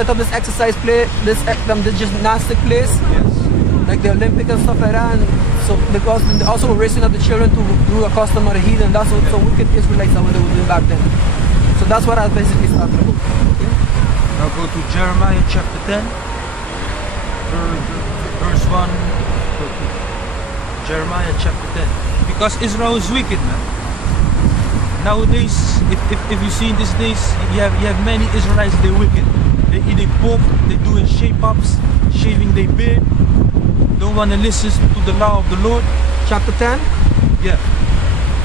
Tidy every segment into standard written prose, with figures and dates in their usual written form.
set up this exercise place, this gymnastic place, like the Olympic and stuff like that. And so because also we're raising up the children to do a custom of the heathen. That's what so wicked Israelites that what they were doing back then. So that's what I basically started about. Okay? Now go to Jeremiah chapter 10, verse 1. Go to Jeremiah chapter 10. Because Israel is wicked, man. Nowadays, if you see in these days, you have many Israelites, they're wicked. They eating pork, they doing shape-ups, shaving their beard, don't want to listen to the law of the Lord. Chapter 10? Yeah.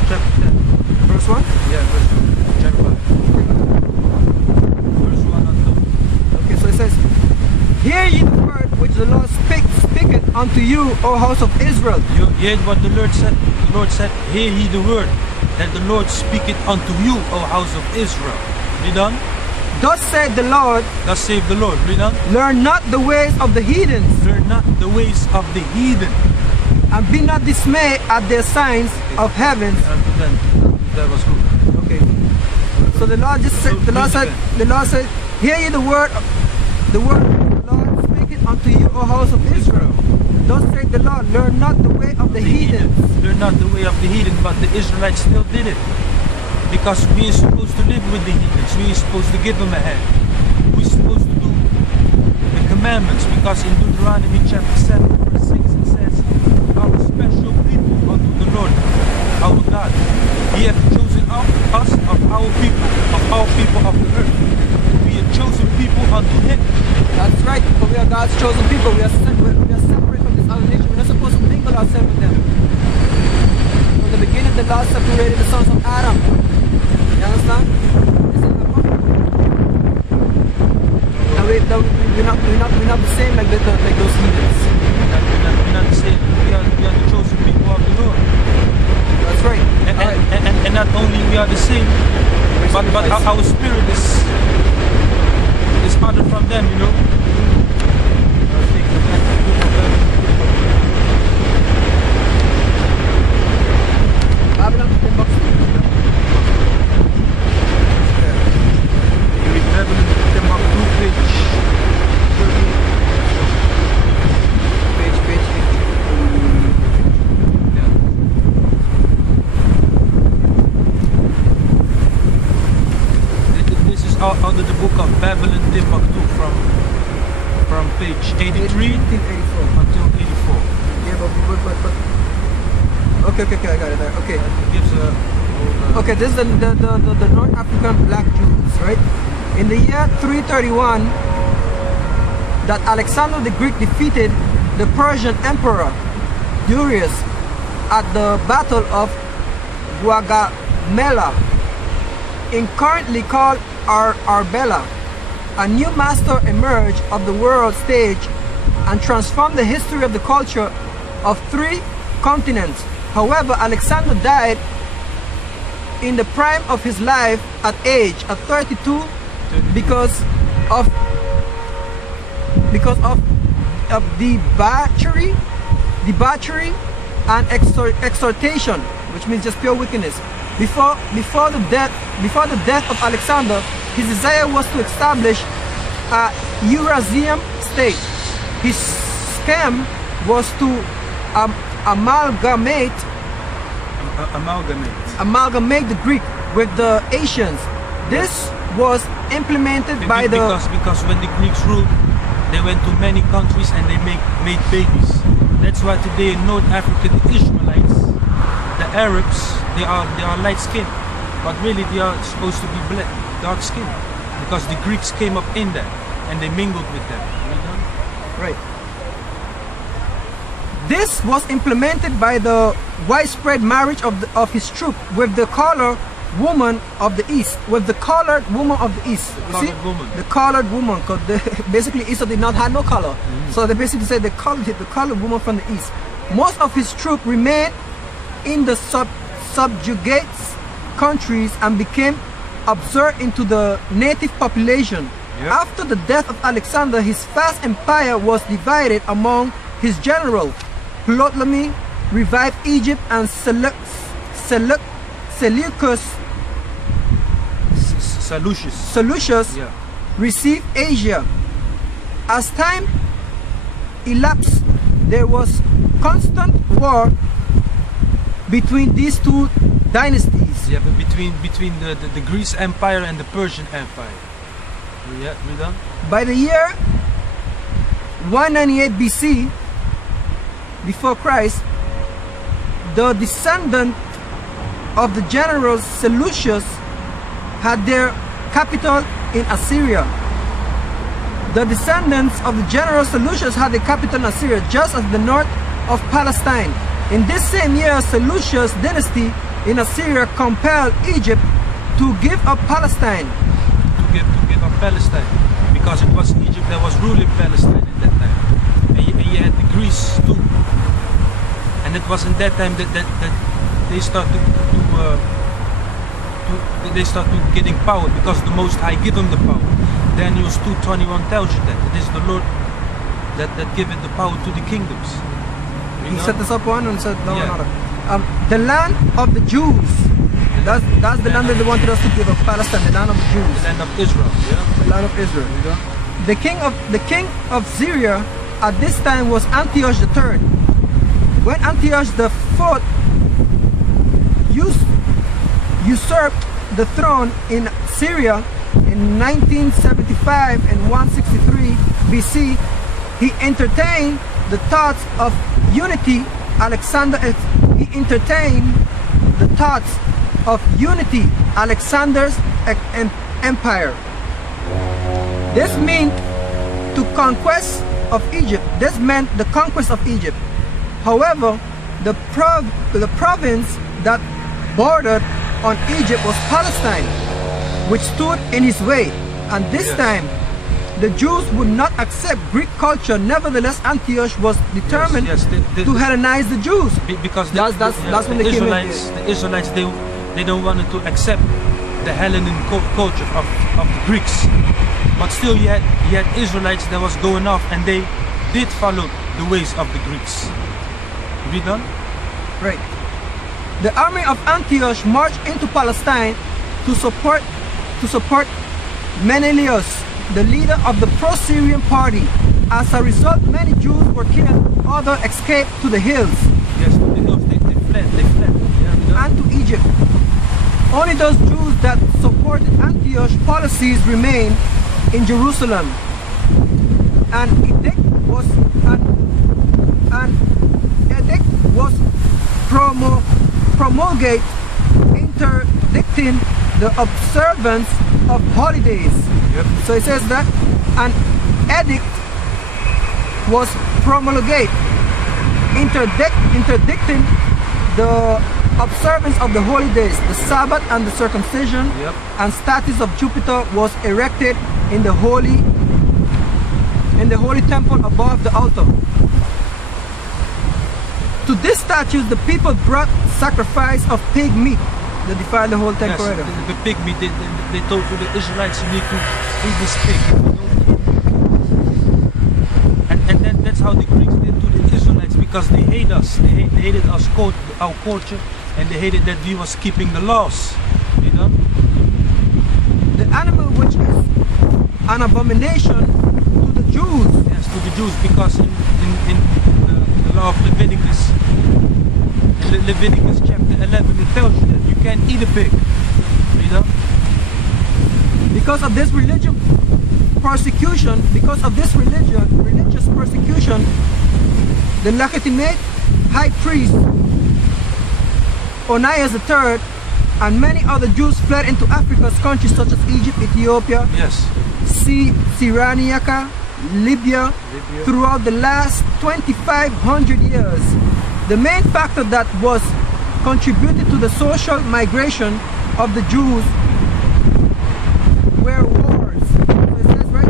Chapter 10. Verse 1? Yeah, verse 1. Jeremiah. Verse 1 and 2. Okay, so it says, hear ye the word which the Lord speaketh unto you, O house of Israel. You heard what the Lord said? The Lord said, hear ye the word that the Lord speaketh unto you, O house of Israel. Read on. Thus saith the Lord. Thus saith the Lord. Read on. Learn not the ways of the heathens. Learn not the ways of the heathen. And be not dismayed at their signs of heavens. That was good. Okay. So the Lord just said, the Lord said, hear ye the word the Lord speaketh unto you, O house of Israel. Thus saith the Lord, learn not the way of the heathens. Learn not the way of the heathen, but the Israelites still did it. Because we are supposed to live with the heathens. We are supposed to give them a hand. We're supposed to do the commandments. Because in Deuteronomy chapter 7 verse 6 it says, our special people unto the Lord, our God. He hath chosen us of our people of the earth. We are chosen people unto Him. That's right, but we are God's chosen people. We are separate from this other nation. We're not supposed to mingle ourselves with them. From the beginning, the Lord separated the sons of Adam. You understand? We're not the same like those heathens. We're not the same. We are the chosen people of the Lord. That's right. And not only we are the same, but our spirit is other from them, you know. Out of the book of Babylon Timbuktu from page 83 until 84. Yeah, but okay, I got it there. Okay. It gives okay, this is the North African black Jews, right? In the year 331, that Alexander the Greek defeated the Persian Emperor Darius at the Battle of Gaugamela, in currently called Arbela. A new master emerged of the world stage and transformed the history of the culture of 3 continents. However, Alexander died in the prime of his life at 32 because of debauchery and exhortation, which means just pure wickedness. Before the death of Alexander, his desire was to establish a Eurasian state. His scheme was to amalgamate the Greek with the Asians. This was implemented because when the Greeks ruled, they went to many countries and they made babies. That's why today in North Africa, the Israelites, the Arabs, they are light skinned, but really they are supposed to be black, dark skinned, because the Greeks came up in there and they mingled with them. Right. This was implemented by the widespread marriage of his troop with the colored woman of the East. The colored woman, because basically Esau did not have no color. So they basically said the colored woman from the East. Most of his troop remained in the subjugate countries and became absorbed into the native population. Yep. After the death of Alexander, his vast empire was divided among his generals. Ptolemy revived Egypt and Seleucus received Asia. as time elapsed, there was constant war between these two dynasties. Yeah, but between the Greece Empire and the Persian Empire. Yeah, we done? By the year 198 BC, before Christ, the descendant of the general Seleucus had their capital in Assyria. The descendants of the general Seleucus had the capital in Assyria, just as the north of Palestine. In this same year, Seleucus dynasty in Assyria compelled Egypt to give up Palestine. To give up Palestine, because it was Egypt that was ruling Palestine at that time, and you had the Greece too. And it was in that time that they started to getting power, because the Most High give them the power. Daniel 2:21 tells you that it is the Lord that giveth the power to the kingdoms. He set this up one and said no, Yeah. another. The land of the Jews. That's the land that they wanted us to give up, Palestine, the land of the Jews. The land of Israel. Yeah. The land of Israel. The king of Syria at this time was Antiochus III. When Antiochus IV usurped the throne in Syria in 1975 and 163 BC, he entertained the thoughts of unity. Alexander's empire. This meant the conquest of Egypt. This meant the conquest of Egypt. However, the province that bordered on Egypt was Palestine, which stood in his way. And this time, the Jews would not accept Greek culture. Nevertheless, Antiochus was determined to Hellenize the Jews. Because that's when they came in. The Israelites, they don't want to accept the Hellenic culture of the Greeks. But still, you had Israelites that was going off, and they did follow the ways of the Greeks. Read on. Right. The army of Antiochus marched into Palestine to support Menelaus, the leader of the pro-Syrian party. As a result, many Jews were killed, others escaped to the hills. Yes, to the hills. They fled. Yeah, and to Egypt. Only those Jews that supported Antiochus' policies remained in Jerusalem. An edict was promulgated interdicting the observance of holidays. Yep. So it says that an edict was promulgated interdicting the observance of the holy days. The Sabbath and the circumcision and statues of Jupiter was erected in the holy temple above the altar. To these statues, the people brought sacrifice of pig meat that defiled the whole temple. Yes, the pig meat. They told to the Israelites, you need to eat this pig. And that's how the Greeks did to the Israelites, because they hate us. They hated us, our culture, and they hated that we was keeping the laws. You know. The animal which is an abomination to the Jews. Yes, to the Jews, because in the law of Leviticus, in Leviticus chapter 11, it tells you that you can't eat a pig. You know? Because of this religious persecution, the legitimate high priest Onias III and many other Jews fled into Africa's countries such as Egypt, Ethiopia, Cyrenaica, Libya, throughout the last 2,500 years. The main factor that was contributed to the social migration of the Jews were wars. So it says right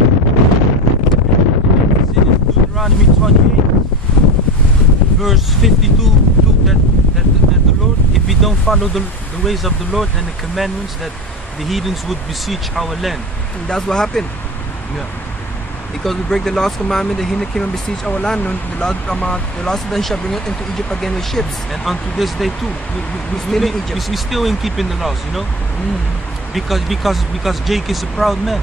in Deuteronomy 28, verse 52, that the Lord, if we don't follow the ways of the Lord and the commandments, that the heathens would besiege our land. And that's what happened. Yeah. Because we break the last commandment, the heathen came and besiege our land. The laws that he shall bring us into Egypt again with ships. And unto this day too, we still in keeping the laws, you know. Because Jake is a proud man.